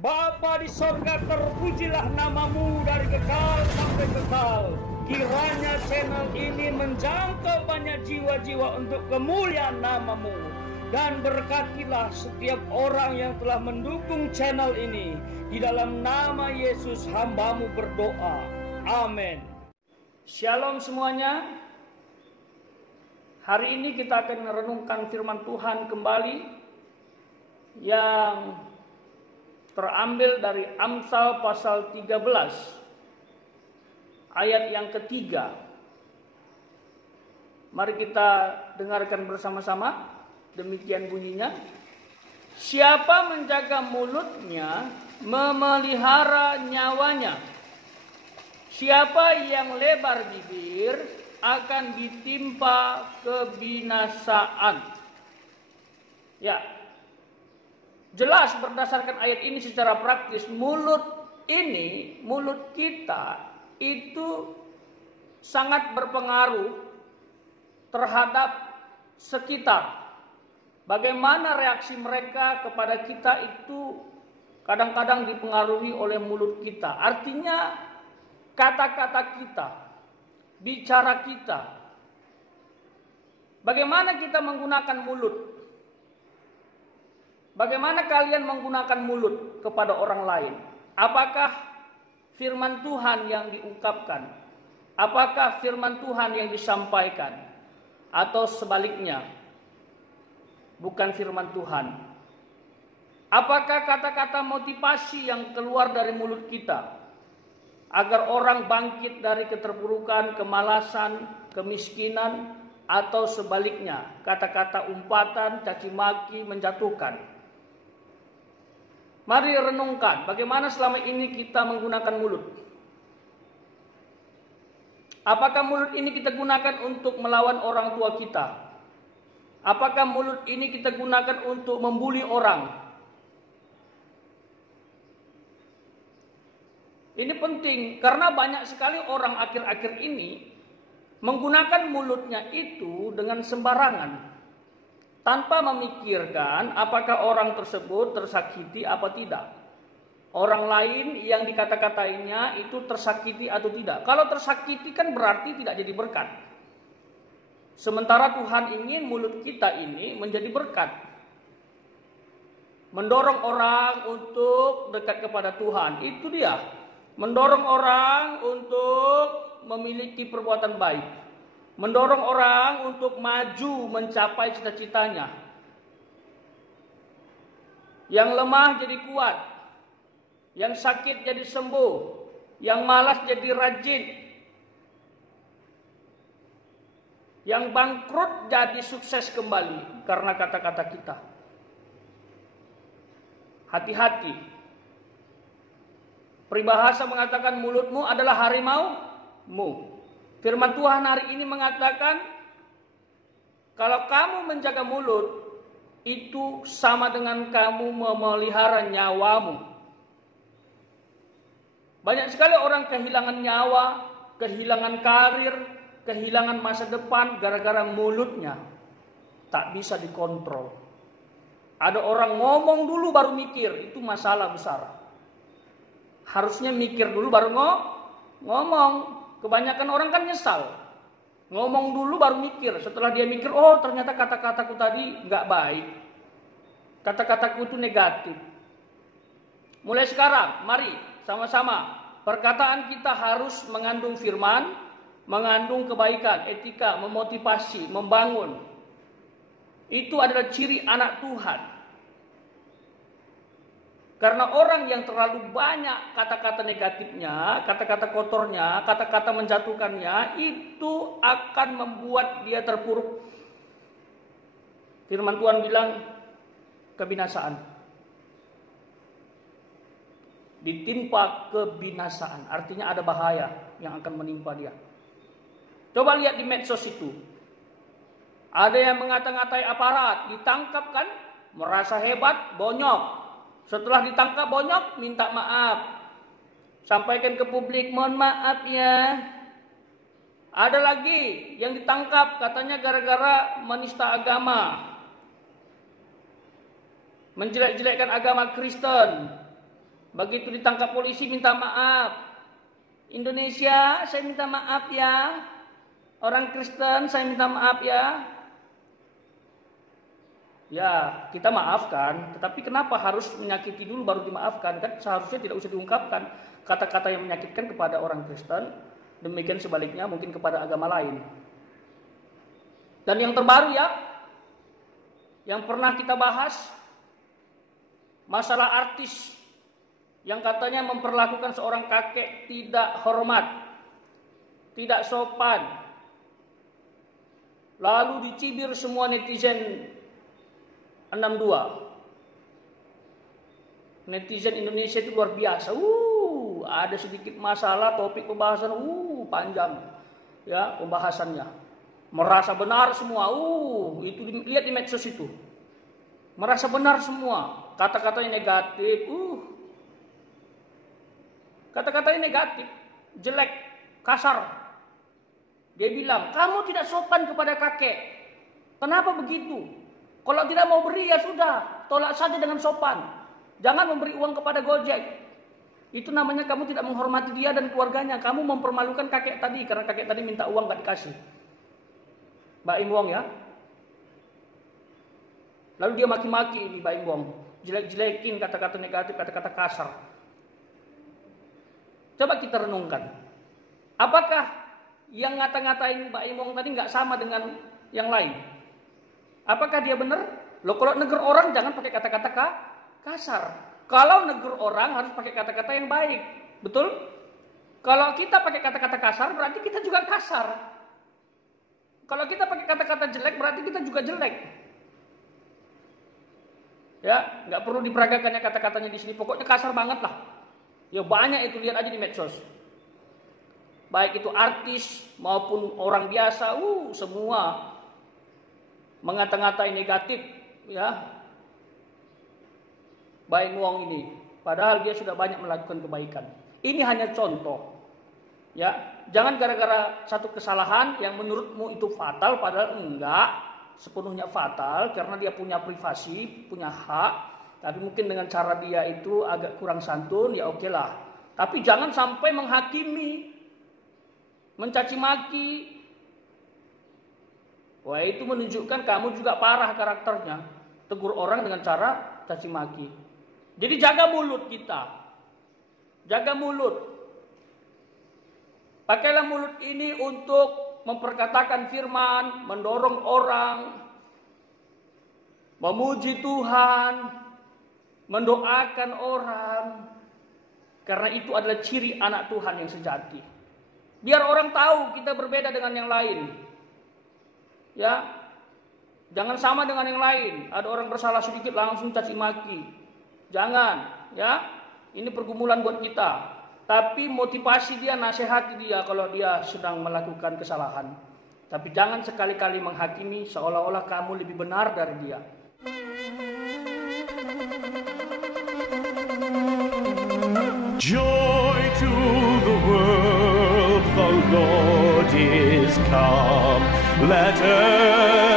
Bapa di sorga, terpujilah namamu dari kekal sampai kekal. Kiranya channel ini menjangkau banyak jiwa-jiwa untuk kemuliaan namamu. Dan berkatilah setiap orang yang telah mendukung channel ini. Di dalam nama Yesus hambamu berdoa. Amin. Shalom semuanya. Hari ini kita akan merenungkan firman Tuhan kembali yang terambil dari Amsal pasal 13 ayat yang ketiga. Mari kita dengarkan bersama-sama. Demikian bunyinya. Siapa menjaga mulutnya memelihara nyawanya. Siapa yang lebar bibir akan ditimpa kebinasaan. Ya, jelas berdasarkan ayat ini secara praktis, mulut kita itu sangat berpengaruh terhadap sekitar. Bagaimana reaksi mereka kepada kita itu kadang-kadang dipengaruhi oleh mulut kita. Artinya kata-kata kita, bicara kita. Bagaimana kita menggunakan mulut? Bagaimana kalian menggunakan mulut kepada orang lain? Apakah firman Tuhan yang diungkapkan? Apakah firman Tuhan yang disampaikan? Atau sebaliknya, bukan firman Tuhan? Apakah kata-kata motivasi yang keluar dari mulut kita agar orang bangkit dari keterpurukan, kemalasan, kemiskinan, atau sebaliknya, kata-kata umpatan, caci maki, menjatuhkan? Mari renungkan bagaimana selama ini kita menggunakan mulut. Apakah mulut ini kita gunakan untuk melawan orang tua kita? Apakah mulut ini kita gunakan untuk membuli orang? Ini penting karena banyak sekali orang akhir-akhir ini menggunakan mulutnya itu dengan sembarangan, tanpa memikirkan apakah orang tersebut tersakiti apa tidak. Orang lain yang dikata-katainya itu tersakiti atau tidak. Kalau tersakiti kan berarti tidak jadi berkat. Sementara Tuhan ingin mulut kita ini menjadi berkat. Mendorong orang untuk dekat kepada Tuhan. Itu dia. Mendorong orang untuk memiliki perbuatan baik. Mendorong orang untuk maju mencapai cita-citanya. Yang lemah jadi kuat. Yang sakit jadi sembuh. Yang malas jadi rajin. Yang bangkrut jadi sukses kembali karena kata-kata kita. Hati-hati. Peribahasa mengatakan mulutmu adalah harimau-mu. Firman Tuhan hari ini mengatakan kalau kamu menjaga mulut itu sama dengan kamu memelihara nyawamu. Banyak sekali orang kehilangan nyawa, kehilangan karir, kehilangan masa depan gara-gara mulutnya tak bisa dikontrol. Ada orang ngomong dulu baru mikir, itu masalah besar. Harusnya mikir dulu baru ngomong. Kebanyakan orang kan nyesal. Ngomong dulu baru mikir. Setelah dia mikir, oh ternyata kata-kataku tadi nggak baik. Kata-kataku itu negatif. Mulai sekarang, mari sama-sama. Perkataan kita harus mengandung firman, mengandung kebaikan, etika, memotivasi, membangun. Itu adalah ciri anak Tuhan. Karena orang yang terlalu banyak kata-kata negatifnya, kata-kata kotornya, kata-kata menjatuhkannya, itu akan membuat dia terpuruk. Firman Tuhan bilang kebinasaan. Ditimpa kebinasaan, artinya ada bahaya yang akan menimpa dia. Coba lihat di medsos itu. Ada yang mengata-ngatai aparat, ditangkap kan, merasa hebat, bonyok. Setelah ditangkap bonyok, minta maaf. Sampaikan ke publik, mohon maaf ya. Ada lagi yang ditangkap katanya gara-gara menista agama. Menjelek-jelekkan agama Kristen. Begitu ditangkap polisi minta maaf. Indonesia, saya minta maaf ya. Orang Kristen, saya minta maaf ya. Ya, kita maafkan. Tetapi kenapa harus menyakiti dulu baru dimaafkan? Kan seharusnya tidak usah diungkapkan kata-kata yang menyakitkan kepada orang Kristen. Demikian sebaliknya mungkin kepada agama lain. Dan yang terbaru ya, yang pernah kita bahas, masalah artis yang katanya memperlakukan seorang kakek tidak hormat, tidak sopan. Lalu dicibir semua netizen 62. Netizen Indonesia itu luar biasa. Ada sedikit masalah, topik pembahasan panjang. Ya, pembahasannya. Merasa benar semua. Itu lihat di medsos itu. Merasa benar semua. Kata-katanya negatif. Kata-katanya negatif, jelek, kasar. Dia bilang, kamu tidak sopan kepada kakek. Kenapa begitu? Kalau tidak mau beri ya sudah, tolak saja dengan sopan. Jangan memberi uang kepada Gojek. Itu namanya kamu tidak menghormati dia dan keluarganya. Kamu mempermalukan kakek tadi, karena kakek tadi minta uang gak dikasih. Mbak Im Wong ya. Lalu dia maki-maki ini Mbak Im Wong. Jelek-jelekin kata-kata negatif, kata-kata kasar. Coba kita renungkan. Apakah yang ngata-ngatain Mbak Im Wong tadi nggak sama dengan yang lain? Apakah dia benar? Loh, kalau negur orang jangan pakai kata-kata kasar. Kalau negur orang harus pakai kata-kata yang baik. Betul? Kalau kita pakai kata-kata kasar berarti kita juga kasar. Kalau kita pakai kata-kata jelek berarti kita juga jelek. Ya, nggak perlu diperagakannya kata-katanya di sini. Pokoknya kasar banget lah. Ya banyak itu, lihat aja di medsos. Baik itu artis maupun orang biasa, semua mengata-ngatai negatif, ya. Mbak Im Wong ini, padahal dia sudah banyak melakukan kebaikan. Ini hanya contoh, ya. Jangan gara-gara satu kesalahan yang menurutmu itu fatal, padahal enggak sepenuhnya fatal karena dia punya privasi, punya hak. Tapi mungkin dengan cara dia itu agak kurang santun, ya oke lah. Tapi jangan sampai menghakimi, mencaci maki. Wah, itu menunjukkan kamu juga parah karakternya. Tegur orang dengan cara caci maki. Jadi jaga mulut kita. Jaga mulut. Pakailah mulut ini untuk memperkatakan firman, mendorong orang, memuji Tuhan, mendoakan orang. Karena itu adalah ciri anak Tuhan yang sejati. Biar orang tahu kita berbeda dengan yang lain. Ya. Jangan sama dengan yang lain. Ada orang bersalah sedikit langsung caci maki. Jangan, ya. Ini pergumulan buat kita. Tapi motivasi dia, nasihati dia kalau dia sedang melakukan kesalahan. Tapi jangan sekali-kali menghakimi seolah-olah kamu lebih benar dari dia. Joy to the world, the Lord is come. Let earth